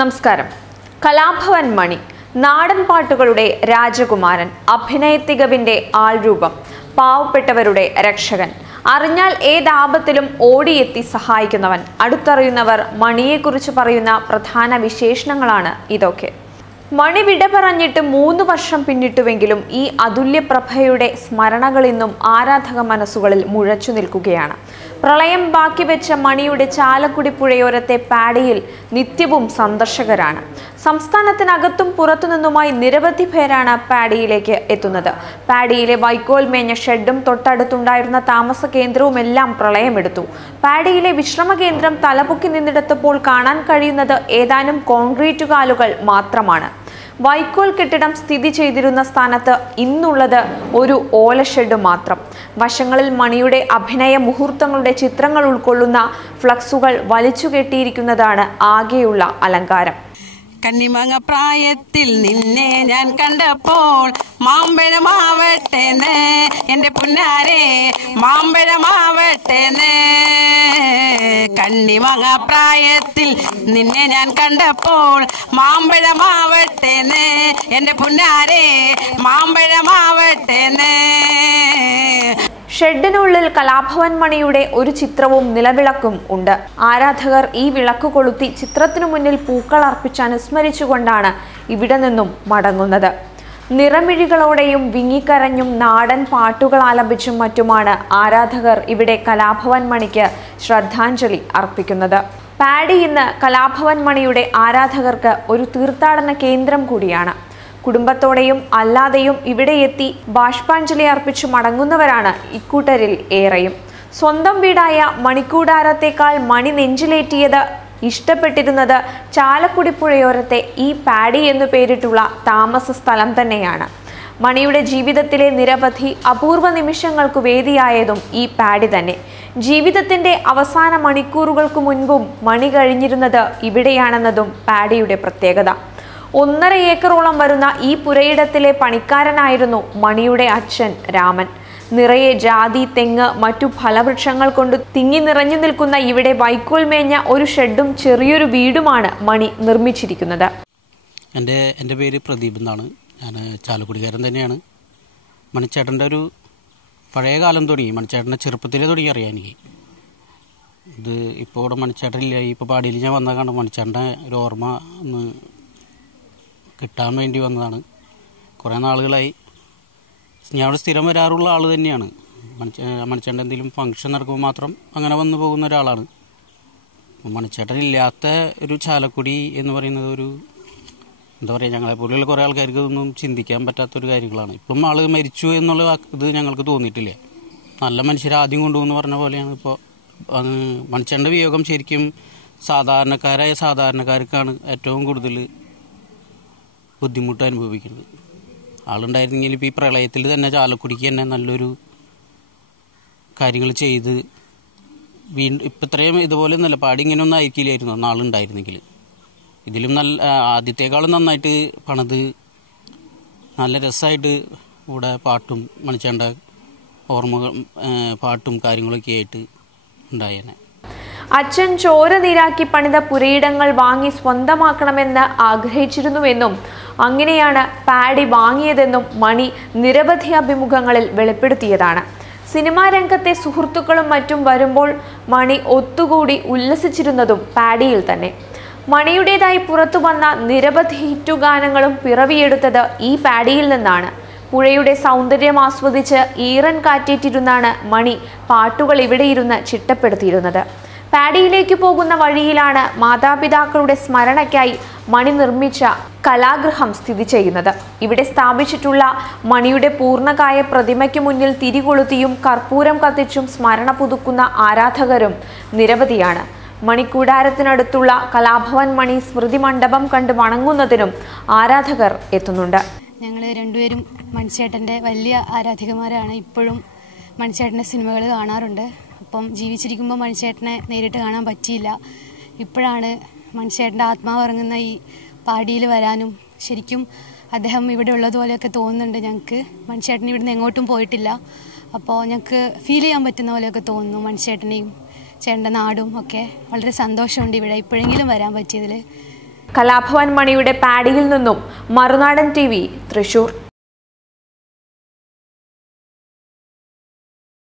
നമസ്കാരം. കലാഭവൻ മണി, നാടൻ പാട്ടുകളുടെ രാജകുമാരൻ, അഭിനയത്തികവിന്റെ ആൾരൂപം, പാവപ്പെട്ടവരുടെ രക്ഷകൻ, അറിഞ്ഞാൽ ഏതാപത്തിലും ഓടിയെത്തി സഹായിക്കുന്നവൻ, അടുത്തറിയുന്നവർ മണിയെക്കുറിച്ച് പറയുന്ന പ്രധാന വിശേഷണങ്ങളാണ് ഇതൊക്കെ. മണി വിട പറഞ്ഞിട്ട് 3 വർഷം പിന്നിട്ടുവെങ്കിലും ഈ അതുല്യപ്രഭയുടെ സ്മരണകളിന്നും ആരാധക മനസ്സുകളിൽ മുഴച്ചു നിൽക്കുകയാണ്. പ്രളയം ബാക്കി വെച്ച മണിയുടെ ചാലക്കുടി പുഴയോരത്തെ പാഡിയിൽ നിത്യവും സന്ദർശകരാണ്. സംസ്ഥാനത്തിനകത്തും പുറത്തുനിന്നുമായി നിരവധി പേരാണ് പാഡിയിലേക്ക് എത്തുന്നത്. പാഡിയിലെ വൈക്കോൽ മേഞ്ഞ ഷെഡും തൊട്ടടുത്തുണ്ടായിരുന്ന താമസ കേന്ദ്രവുമെല്ലാം പ്രളയമെടുത്തു. പാഡിയിലെ വിശ്രമ കേന്ദ്രം തലപൊക്കി നിന്നിടത്തപ്പോൾ കാണാൻ കഴിയുന്നത് ഏതാനും കോൺക്രീറ്റ് കാലുകൾ മാത്രമാണ്. വൈക്കോൽ കെട്ടിടം സ്ഥിതി ചെയ്തിരുന്ന സ്ഥാനത്ത് ഇന്നുള്ളത് ഒരു ഓല ഷെഡ് മാത്രം. വശങ്ങളിൽ മണിയുടെ അഭിനയ മുഹൂർത്തങ്ങളുടെ ചിത്രങ്ങൾ ഉൾക്കൊള്ളുന്ന ഫ്ലക്സുകൾ വലിച്ചു കെട്ടിയിരിക്കുന്നതാണ് ആകെയുള്ള അലങ്കാരം. കന്നിമങ്ങ പ്രായത്തിൽ നിന്നെ ഞാൻ കണ്ടപ്പോൾ മാമ്പഴമാവട്ടേന്ന് എന്റെ പുന്നാരെ മാമ്പഴമാവട്ടേന്ന്. കന്നിമങ്ങ പ്രായത്തിൽ നിന്നെ ഞാൻ കണ്ടപ്പോൾ മാമ്പഴമാവട്ടേന്ന് എന്റെ പുന്നാരെ മാമ്പഴമാവട്ടേന്ന്. ഷെഡിനുള്ളിൽ കലാഭവൻ മണിയുടെ ഒരു ചിത്രവും നിലവിളക്കും ഉണ്ട്. ആരാധകർ ഈ വിളക്ക് കൊളുത്തി ചിത്രത്തിനു മുന്നിൽ പൂക്കൾ അർപ്പിച്ച് അനുസ്മരിച്ചുകൊണ്ടാണ് ഇവിടെ നിന്നും മടങ്ങുന്നത്. നിറമിഴികളോടെയും വിങ്ങിക്കരഞ്ഞും നാടൻ പാട്ടുകൾ ആലപിച്ചും മറ്റുമാണ് ആരാധകർ ഇവിടെ കലാഭവൻ മണിക്ക് ശ്രദ്ധാഞ്ജലി അർപ്പിക്കുന്നത്. പാഡി ഇന്ന് കലാഭവൻ മണിയുടെ ആരാധകർക്ക് ഒരു തീർത്ഥാടന കേന്ദ്രം കൂടിയാണ്. കുടുംബത്തോടെയും അല്ലാതെയും ഇവിടെ എത്തി ബാഷ്പാഞ്ജലി അർപ്പിച്ചു മടങ്ങുന്നവരാണ് ഇക്കൂട്ടരിൽ ഏറെയും. സ്വന്തം വീടായ മണിക്കൂടാരത്തേക്കാൾ മണി നെഞ്ചിലേറ്റിയത്, ഇഷ്ടപ്പെട്ടിരുന്നത് ചാലക്കുടി പുഴയോരത്തെ ഈ പാഡി എന്നു പേരിട്ടുള്ള താമസ സ്ഥലം തന്നെയാണ്. മണിയുടെ ജീവിതത്തിലെ നിരവധി അപൂർവ നിമിഷങ്ങൾക്കു വേദിയായതും ഈ പാഡി തന്നെ. ജീവിതത്തിന്റെ അവസാന മണിക്കൂറുകൾക്ക് മുൻപും മണി കഴിഞ്ഞിരുന്നത് ഇവിടെയാണെന്നതും പാഡിയുടെ പ്രത്യേകത. 1.5 ഏക്കറോളം വരുന്ന ഈ പുരയിടത്തിലെ പണിക്കാരനായിരുന്നു മണിയുടെ അച്ഛൻ രാമൻ. നിറയെ ജാതി, തെങ്ങ്, മറ്റു ഫലവൃക്ഷങ്ങൾ കൊണ്ട് തിങ്ങി നിറഞ്ഞു നിൽക്കുന്ന ഇവിടെ വൈക്കോൽ മേഞ്ഞ ഒരു ഷെഡും ചെറിയൊരു വീടുമാണ് മണി നിർമ്മിച്ചിരിക്കുന്നത്. എൻ്റെ പേര് പ്രദീപ് എന്നാണ്. ഞാൻ ചാലക്കുടിക്കാരൻ തന്നെയാണ്. മണിച്ചേട്ടൻ്റെ ഒരു പഴയ കാലം തുടങ്ങി, മണിച്ചേട്ടൻ്റെ ചെറുപ്പത്തിലേ തുടങ്ങി അറിയാം എനിക്ക്. ഇത് ഇപ്പോൾ ഇവിടെ മണിച്ചേട്ടനില്ല. ഇപ്പോൾ പാടിയിൽ ഞാൻ വന്നതാണ്. മണിച്ചേട്ടൻ്റെ ഒരു ഓർമ്മ ഒന്ന് കിട്ടാൻ വേണ്ടി വന്നതാണ്. കുറേ നാളുകളായി ഞാൻ അവിടെ സ്ഥിരം വരാറുള്ള ആൾ തന്നെയാണ്. മണിച്ചേട്ടൻ എന്തെങ്കിലും ഫംഗ്ഷൻ നടക്കുമ്പോൾ മാത്രം അങ്ങനെ വന്നു പോകുന്ന ഒരാളാണ്. മണിച്ചേട്ടൻ ഇല്ലാത്ത ഒരു ചാലക്കുടി എന്ന് പറയുന്നത് ഒരു എന്താ പറയുക, ഞങ്ങളെപ്പോലെയുള്ള കുറേ ആൾക്കാർക്ക് ഇതൊന്നും ചിന്തിക്കാൻ പറ്റാത്തൊരു കാര്യങ്ങളാണ്. ഇപ്പം ആൾ മരിച്ചു എന്നുള്ള ഇത് ഞങ്ങൾക്ക് തോന്നിയിട്ടില്ല. നല്ല മനുഷ്യരെ ആദ്യം കൊണ്ടുപോകുന്ന പറഞ്ഞ പോലെയാണ്. ഇപ്പോൾ മണിച്ചേട്ടൻ്റെ വിയോഗം ശരിക്കും സാധാരണക്കാർക്കാണ് ഏറ്റവും കൂടുതൽ ബുദ്ധിമുട്ട് അനുഭവിക്കുന്നത്. ആളുണ്ടായിരുന്നെങ്കിൽ ഇപ്പോൾ ഈ പ്രളയത്തിൽ തന്നെ ചാലക്കുടിക്ക് തന്നെ നല്ലൊരു കാര്യങ്ങൾ ചെയ്ത് വീണ്ടും ഇപ്പം ഇത്രയും ഇതുപോലെ ഒന്നുമല്ല, പാടി ഇങ്ങനെ ഒന്നും ആയിരിക്കില്ലായിരുന്നു നാളുണ്ടായിരുന്നെങ്കിൽ. ഇതിലും നല്ല ആദ്യത്തേക്കാളും നന്നായിട്ട് പണിത് നല്ല രസമായിട്ട് ഇവിടെ പാട്ടും മണിച്ചേണ്ട ഓർമ്മകൾ പാട്ടും കാര്യങ്ങളൊക്കെ ആയിട്ട് ഉണ്ടായേനെ. അച്ഛൻ ചോര നീരാക്കി പണിത പുരയിടങ്ങൾ വാങ്ങി സ്വന്തമാക്കണമെന്ന് ആഗ്രഹിച്ചിരുന്നുവെന്നും അങ്ങനെയാണ് പാഡി വാങ്ങിയതെന്നും മണി നിരവധി അഭിമുഖങ്ങളിൽ വെളിപ്പെടുത്തിയതാണ്. സിനിമാ രംഗത്തെ സുഹൃത്തുക്കളും മറ്റും വരുമ്പോൾ മണി ഒത്തുകൂടി ഉല്ലസിച്ചിരുന്നതും പാഡിയിൽ തന്നെ. മണിയുടേതായി പുറത്തു വന്ന നിരവധി ഹിറ്റുഗാനങ്ങളും പിറവിയെടുത്തത് ഈ പാഡിയിൽ നിന്നാണ്. പുഴയുടെ സൗന്ദര്യം ആസ്വദിച്ച് ഈറൻ കാറ്റേറ്റിരുന്നാണ് മണി പാട്ടുകൾ ഇവിടെയിരുന്ന് ചിട്ടപ്പെടുത്തിയിരുന്നത്. പാഡിയിലേക്ക് പോകുന്ന വഴിയിലാണ് മാതാപിതാക്കളുടെ സ്മരണയ്ക്കായി മണി നിർമ്മിച്ച കലാഗൃഹം സ്ഥിതി ചെയ്യുന്നത്. ഇവിടെ സ്ഥാപിച്ചിട്ടുള്ള മണിയുടെ പൂർണ്ണകായ പ്രതിമയ്ക്ക് മുന്നിൽ തിരികൊളുത്തിയും കർപ്പൂരം കത്തിച്ചും സ്മരണ പുതുക്കുന്ന ആരാധകരും നിരവധിയാണ്. മണിക്കൂടാരത്തിനടുത്തുള്ള കലാഭവൻ മണി സ്മൃതി മണ്ഡപം കണ്ട് വണങ്ങുന്നതിനും ആരാധകർ എത്തുന്നുണ്ട്. ഞങ്ങൾ രണ്ടുപേരും മണിച്ചേട്ടൻ്റെ വലിയ ആരാധികമാരാണ്. ഇപ്പോഴും മണിച്ചേട്ടൻ്റെ സിനിമകൾ കാണാറുണ്ട്. അപ്പം ജീവിച്ചിരിക്കുമ്പോൾ മണിച്ചേട്ടനെ നേരിട്ട് കാണാൻ പറ്റിയില്ല. ഇപ്പോഴാണ് മണിച്ചേട്ടൻ്റെ ആത്മാവ് ഇറങ്ങുന്ന ഈ പാടിയിൽ വരാനും ശരിക്കും അദ്ദേഹം ഇവിടെ ഉള്ളതുപോലെയൊക്കെ തോന്നുന്നുണ്ട് ഞങ്ങൾക്ക്. മണിച്ചേട്ടൻ ഇവിടുന്ന് എങ്ങോട്ടും പോയിട്ടില്ല. അപ്പോൾ ഞങ്ങൾക്ക് ഫീൽ ചെയ്യാൻ പറ്റുന്ന പോലെയൊക്കെ തോന്നുന്നു. മണിച്ചേട്ടനെയും ചേട്ടൻ്റെ നാടും ഒക്കെ വളരെ സന്തോഷമുണ്ട് ഇവിടെ ഇപ്പോഴെങ്കിലും വരാൻ പറ്റിയതിൽ. കലാഭവൻ മണിയുടെ പാഡിയിൽ നിന്നും മറുനാടൻ TV, തൃശൂർ.